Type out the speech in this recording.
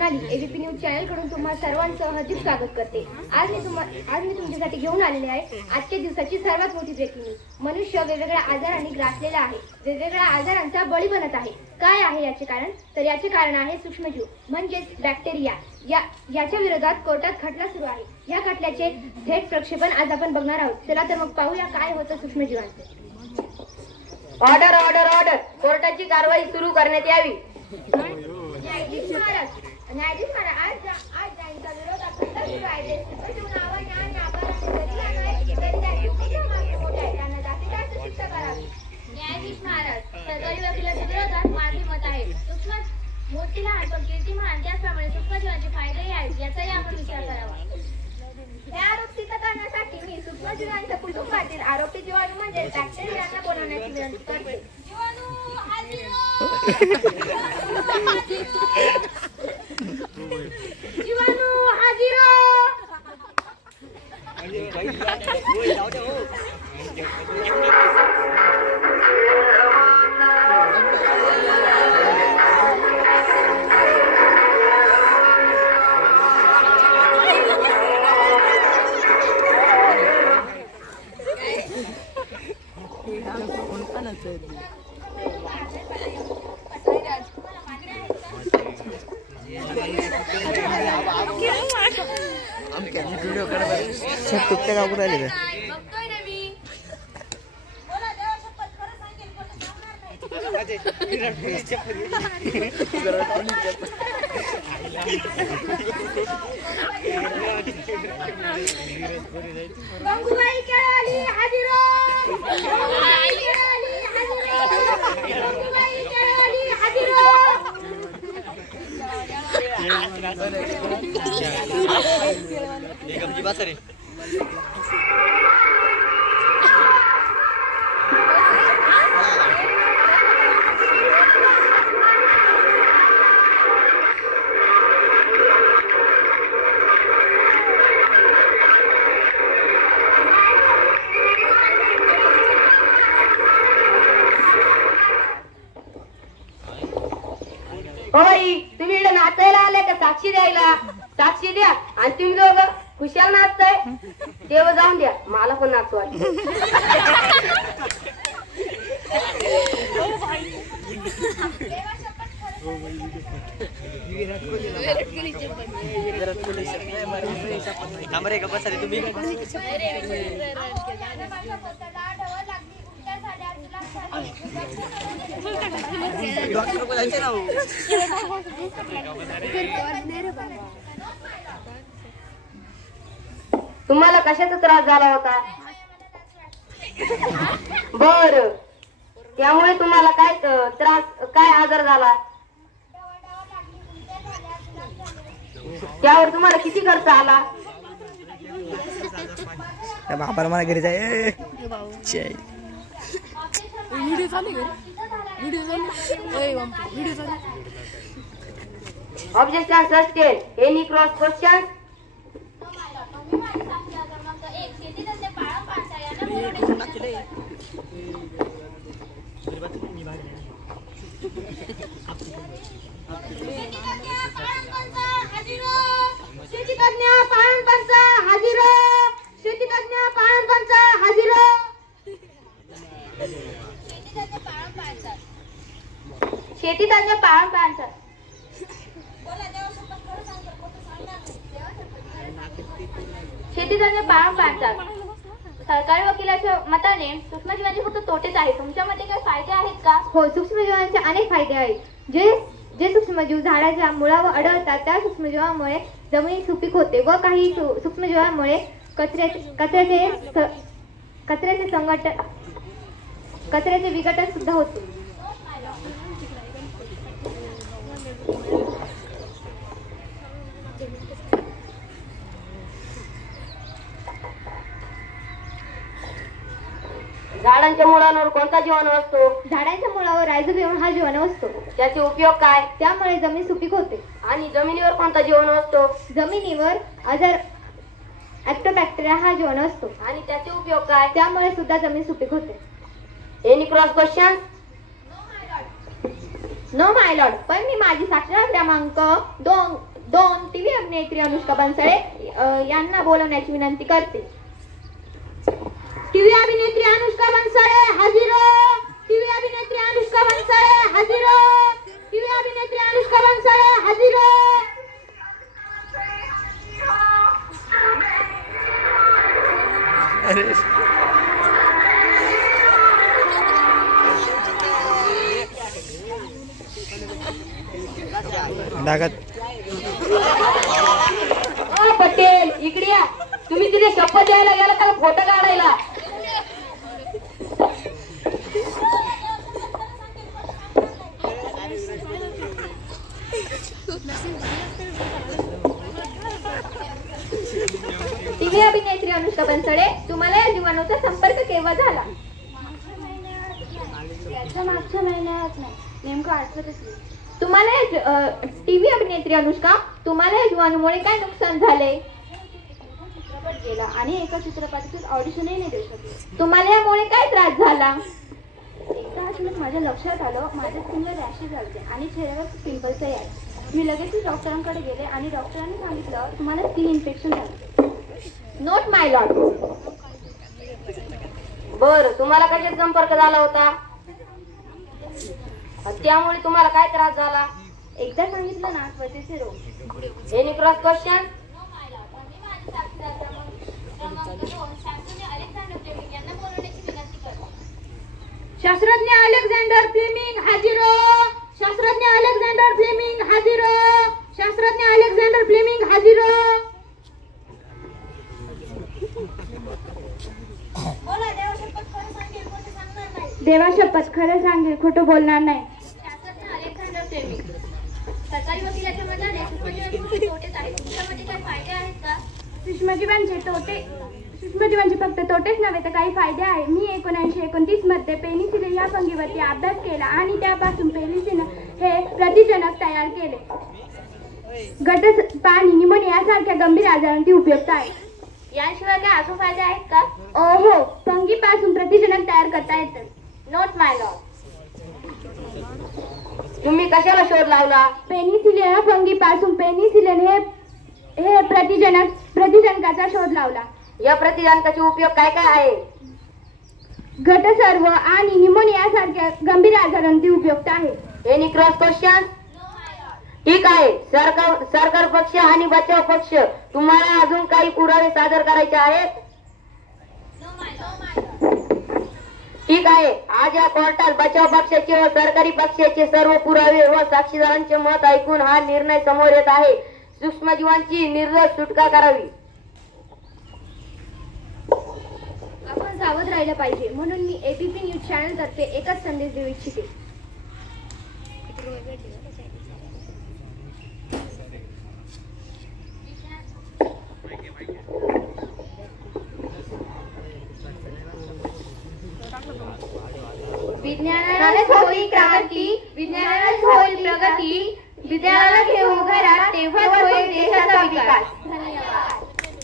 ABP news channel कडून तुम्हा सर्वांचं हार्दिक स्वागत करते। आज मी तुमच्यासाठी घेऊन आलेले आहे आजच्या दिवसाची सर्वात मोठी ब्रेकिंग न्यूज। मनुष्य वेगवेगळ्या आजारांनी ग्रासलेला आहे, वेगवेगळ्या आजारांचा बळी बनत आहे। काय आहे याचे कारण? तर याचे कारण आहे सूक्ष्मजीव म्हणजेच बॅक्टेरिया। याच्या विरोधात कोर्टात खटला सुरू आहे। या खटल्याचे थेट प्रक्षेपण आज आपण बघणार आहोत। चला तर मग पाहूया काय होतं सूक्ष्मजीवांचे। ऑर्डर ऑर्डर ऑर्डर, कोर्टाची कारवाई सुरू करण्यात यावी। न्यायाधीश महाराज, आज ज्यांचा विरोध खटला सुरू आहे ते नावाने आणि आकाराने त्यांना जास्तीत जास्त शिक्षा करावी। न्यायाधीश महाराज, सरकारी वकिलाच्या विरोधात माझे मत आहे। सूक्ष्म मोठी लहान पण कीर्तिमान त्याचप्रमाणे सूक्ष्मजीवांचे फायदेही आहेत, याचाही आपण विचार करावा। हे आरोप सिद्ध करण्यासाठी मी सूक्ष्मजीवांच्या कुटुंबातील आरोपी जीवाणू म्हणजे बॅक्टेरियांना बोलवण्याची विनंती करते। जीवाणू हाजीर! जीवाणू हाजीर! गंगूबाई केळाली हाजीर! गंगूबाई केळाली हाजीर! गंगूबाई केळाली हाजीर! होई, तुम्ही इकडे नाचायला आले का साक्षी द्यायला? साक्षी द्या आणि तुम्ही दोघं खुशाल नाचताय। देव जाऊन द्या, मला पण नाचवा। तुम्हाला कशाचा त्रास झाला होता? बर, त्यामुळे तुम्हाला काय त्रास, काय आजार झाला? त्यावर तुम्हाला किती खर्च आला? बापाला मला घरी जाय। Objection sustain. Any cross question? शेतीतज्ञ पाळणपंच हाजीर! शेतीतज्ञ पाळणपंच हाजीर! शेतीतज्ञ पाळणपंच। शेतीतज्ञ पाळणपंच। सरकारी वकिलाच्या मताने सूक्ष्मजीवांचे फक्त तोटेच आहेत, तुमच्या मते काही फायदे आहेत का? हो, सूक्ष्मजीवांचे अनेक फायदे आहेत। जे सूक्ष्मजीव झाडाच्या मुळावर आढळतात त्या सूक्ष्मजीवांमुळे जमीन सुपीक होते व काही सूक्ष्मजीवांमुळे कचऱ्याचे विघटन सुद्धा होते। झाडांच्या मुळांवर कोणता जीवाणू असतो? झाडांच्या मुळावर रायझोबियम हा जीवाणू असतो। त्याचे उपयोग काय? त्यामुळे जमीन सुपीक होते। आणि जमिनीवर कोणता जीवाणू असतो? जमिनीवर ऍक्टोबॅक्टेरिया हा जीवाणू असतो। आणि त्याचे उपयोग काय? त्यामुळे सुद्धा जमीन सुपीक होते। Any cross question? नो माय लॉर्ड, पण मी माझी साक्षर क्रमांक 2 टीव्ही अभिनेत्री अनुष्का बनसळे यांना बोलवण्याची विनंती करते. टीव्ही अभिनेत्री अनुष्का बनसळे हजर. टीव्ही अभिनेत्री अनुष्का बनसळे हजर. टीव्ही अभिनेत्री अनुष्का बनसळे हजर. पटेल इकडे या. तुम्ही तिथे शपथ द्यायला गेला का फोटो काढायला? टीव्ही अभिनेत्री अनुष्का बनसळे, तुम्हाला या जीवाणूचा संपर्क केव्हा झाला? मागच्या महिन्यात नाही, नेमकं आठवतच नाही. तुम्हाला टीव्ही अभिनेत्री अनुष्का, तुम्हाला या जीवाणूमुळे काय नुकसान झाले? चित्रपट गेला आणि एका चित्रपटातील ऑडिशनही नाही देऊ शकले. तुम्हाला यामुळे काय त्रास झाला? एकदा अचानक माझ्या लक्षात आलं माझ्या स्किनला रॅशेस आले आणि चेहऱ्यावर पिंपल्सही आले. मी लगेच डॉक्टरांकडे गेले आणि डॉक्टरांनी सांगितलं तुम्हाला स्किन इन्फेक्शन झालं. नोट माय लॉर्ड. बर, तुम्हाला कशाचा संपर्क झाला होता? त्यामुळे तुम्हाला काय त्रास झाला? एकदा सांगितलं ना, त्वचेचे रोग. Any cross question? शास्त्रज्ञ अलेक्झांडर फ्लेमिंग हाजीर. शास्त्रज्ञ अलेक्झांडर फ्लेमिंग हाजीर. शास्त्रज्ञ अलेक्झांडर फ्लेमिंग हाजीर. देवा शपथ खरं सांगेल, खोटं बोलणार नाही. शास्त्रज्ञ अलेक्झांडर फ्लेमिंग. सरकारी वकिलाच्या मताने सूक्ष्मजीवांचे तोटेच आहेत. त्यामध्ये काही फायदे आहेत का? सूक्ष्मजीवांचे फक्त तोटेच नव्हे तर काही फायदे आहेत. मी 1929 मध्ये पेनिसिलिन या फंगीवरती अभ्यास केला आणि त्यापासून पेनिसिलिन हे प्रतिजनक तयार केले. गटस्थ आणि निमोनिया यासारख्या गंभीर आजारांसाठी उपयुक्त आहे. याशिवाय काय अजून फायदे आहेत का? हो, फंगीपासून प्रतिजनक तयार करता येतात. नोट माय लॉर्ड. तुम्ही कशाला शोध लावला? पेनिसिलिन या फंगीपासून पेनिसिलिन हे प्रतिजनकाचा शोध लावला. या प्रतिजनकाचे उपयोग काय काय आहे? गटसर्व आणि निमोनिया यासारख्या गंभीर आजारांसाठी उपयुक्त आहे. Any cross question? ठीक आहे. सरकार पक्ष आणि बचाव पक्ष, तुम्हाला अजून काही पुरावे सादर करायचे आहेत? ठीक आहे. आज या कोर्टात बचाव पक्षाचे व सरकारी पक्षाचे सर्व पुरावे व साक्षीदारांचे मत ऐकून हा निर्णय समोर येत आहे. सूक्ष्मजीवांची निर्दोष सुटका करावी. आपण सावध राहिलं पाहिजे म्हणून मी एबीपी न्यूज चॅनल तर्फे एकच संदेश देऊ इच्छिते. विज्ञानालाच होईल क्रांती, विज्ञानालाच होईल प्रगती, विज्ञानाला घेऊ घरात तेव्हाच होईल देशाचा विकास.